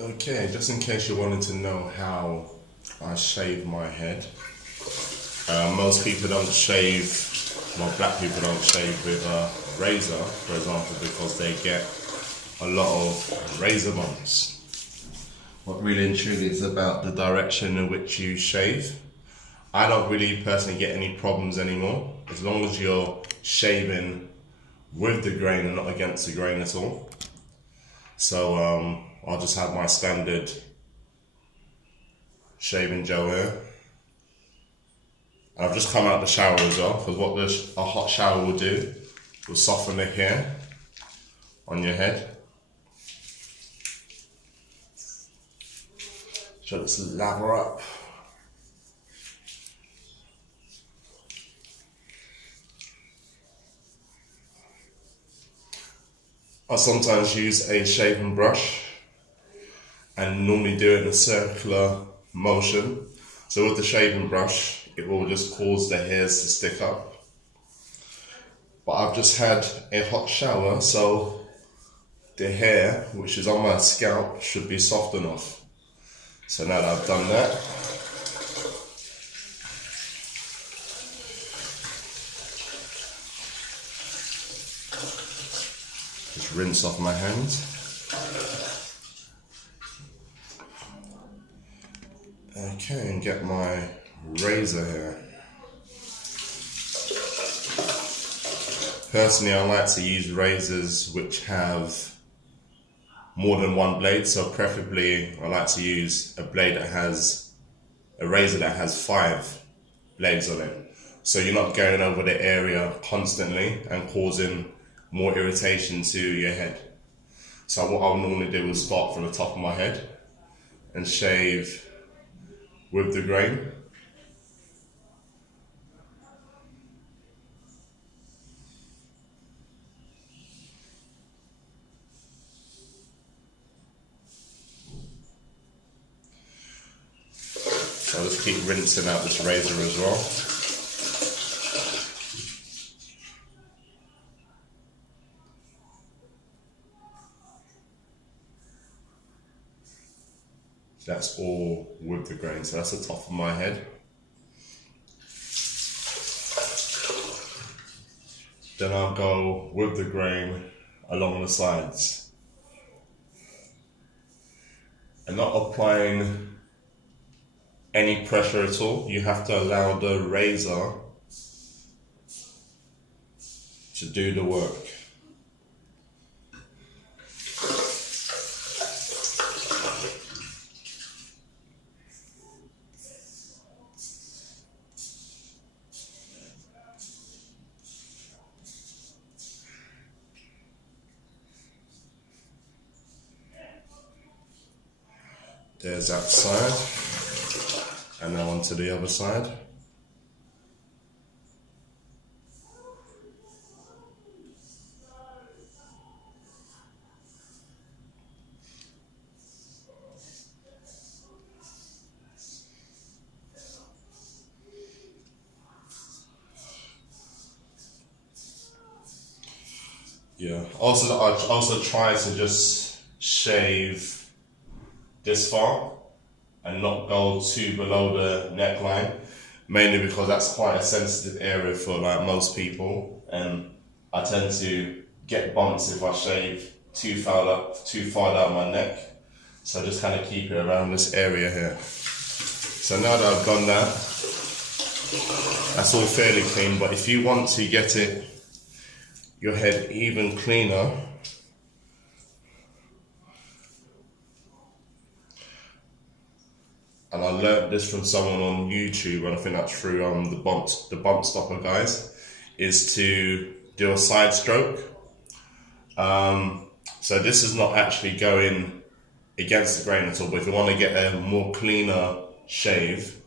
Okay, just in case you wanted to know how I shave my head, most people don't shave, well, black people don't shave with a razor, for example, because they get a lot of razor bumps. What really and truly is about the direction in which you shave. I don't really personally get any problems anymore, as long as you're shaving with the grain and not against the grain at all. So I'll just have my standard shaving gel here. And I've just come out the shower as well, because what a hot shower will do will soften the hair on your head. So just lather up. I sometimes use a shaving brush and normally do it in a circular motion. So with the shaving brush, it will just cause the hairs to stick up. But I've just had a hot shower, so the hair, which is on my scalp, should be soft enough. So now that I've done that, just rinse off my hands. Okay, and get my razor here. Personally, I like to use razors which have more than one blade, so preferably I like to use a razor that has 5 blades on it. So you're not going over the area constantly and causing more irritation to your head. So what I'll normally do is start from the top of my head and shave with the grain. So I'll just keep rinsing out this razor as well. That's all with the grain, so that's the top of my head. Then I'll go with the grain along the sides. And not applying any pressure at all. You have to allow the razor to do the work. There's that side, and now onto the other side. Yeah. Also, I also try to just shave this far and not go too below the neckline, mainly because that's quite a sensitive area for like most people, and I tend to get bumps if I shave too far down my neck. So I just kind of keep it around this area here. So now that I've done that, that's all fairly clean. But if you want to get your head even cleaner, and I learned this from someone on YouTube, and I think that's through the bump stopper guys, is to do a side stroke. So this is not actually going against the grain at all, but if you want to get a more cleaner shave,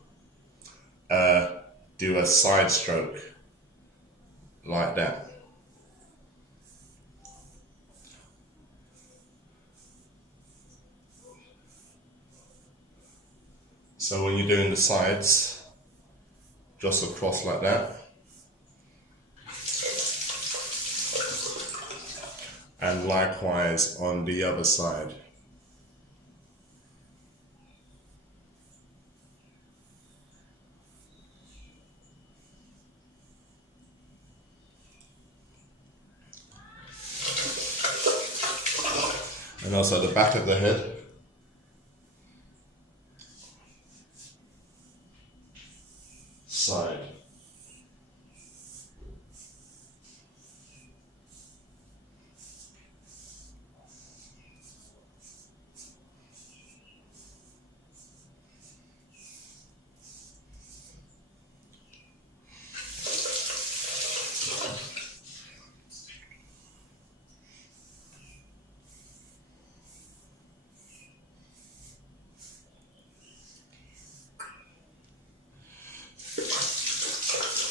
do a side stroke like that. So when you're doing the sides, just across like that. And likewise on the other side. also the back of the head. Side.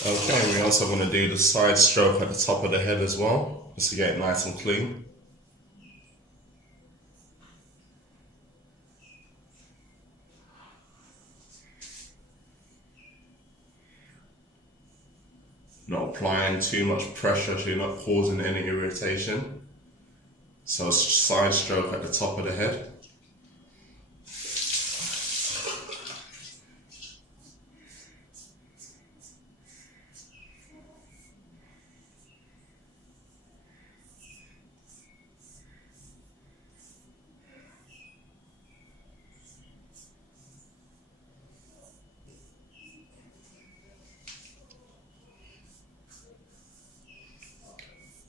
Okay, we're also going to do the side stroke at the top of the head as well, just to get it nice and clean. Not applying too much pressure so you're not causing any irritation. So side stroke at the top of the head.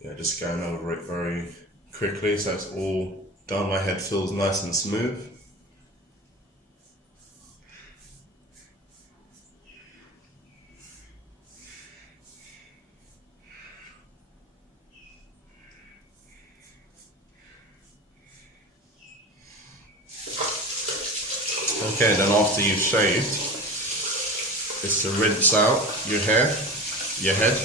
Yeah, just going over it very quickly so it's all done. My head feels nice and smooth. Okay, then after you've shaved, it's to rinse out your hair, your head.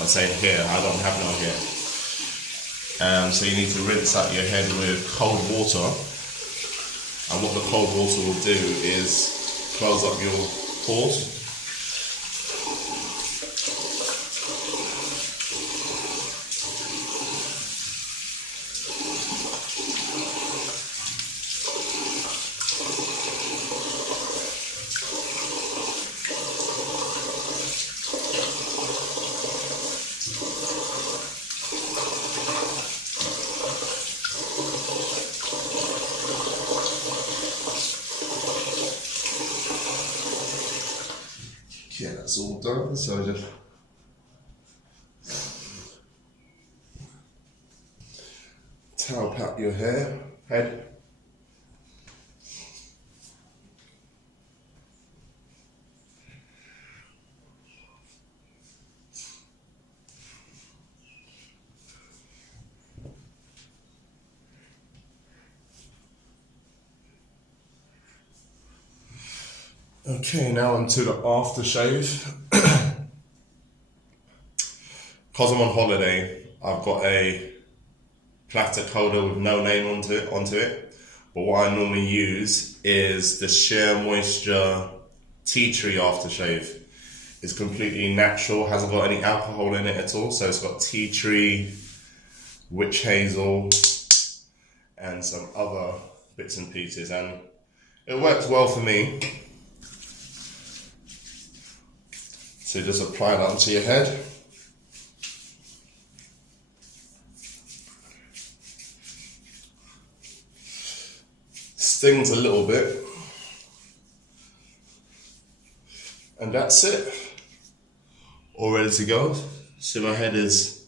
I'd say hair, I don't have no hair. So you need to rinse out your head with cold water. And what the cold water will do is close up your pores. Yeah, that's all done, so just towel pat your head. Okay, now onto the aftershave. Because I'm on holiday, I've got a plastic holder with no name onto it. But what I normally use is the Sheer Moisture Tea Tree aftershave. It's completely natural, hasn't got any alcohol in it at all. So it's got tea tree, witch hazel, and some other bits and pieces. And it works well for me. So just apply that onto your head. Stings a little bit. And that's it. All ready to go. So my head is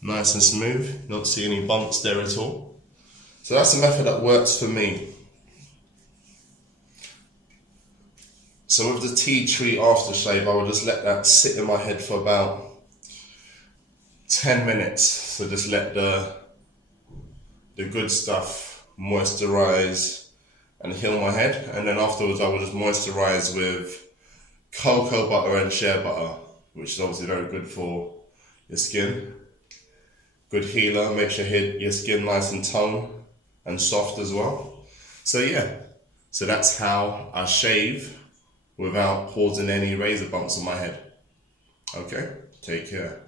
nice and smooth. Don't see any bumps there at all. So that's the method that works for me. So with the tea tree aftershave, I will just let that sit in my head for about 10 minutes. So just let the good stuff moisturize and heal my head. And then afterwards I will just moisturize with cocoa butter and shea butter, which is obviously very good for your skin. Good healer, makes your skin nice and toned and soft as well. So yeah, so that's how I shave without causing any razor bumps on my head. Okay, take care.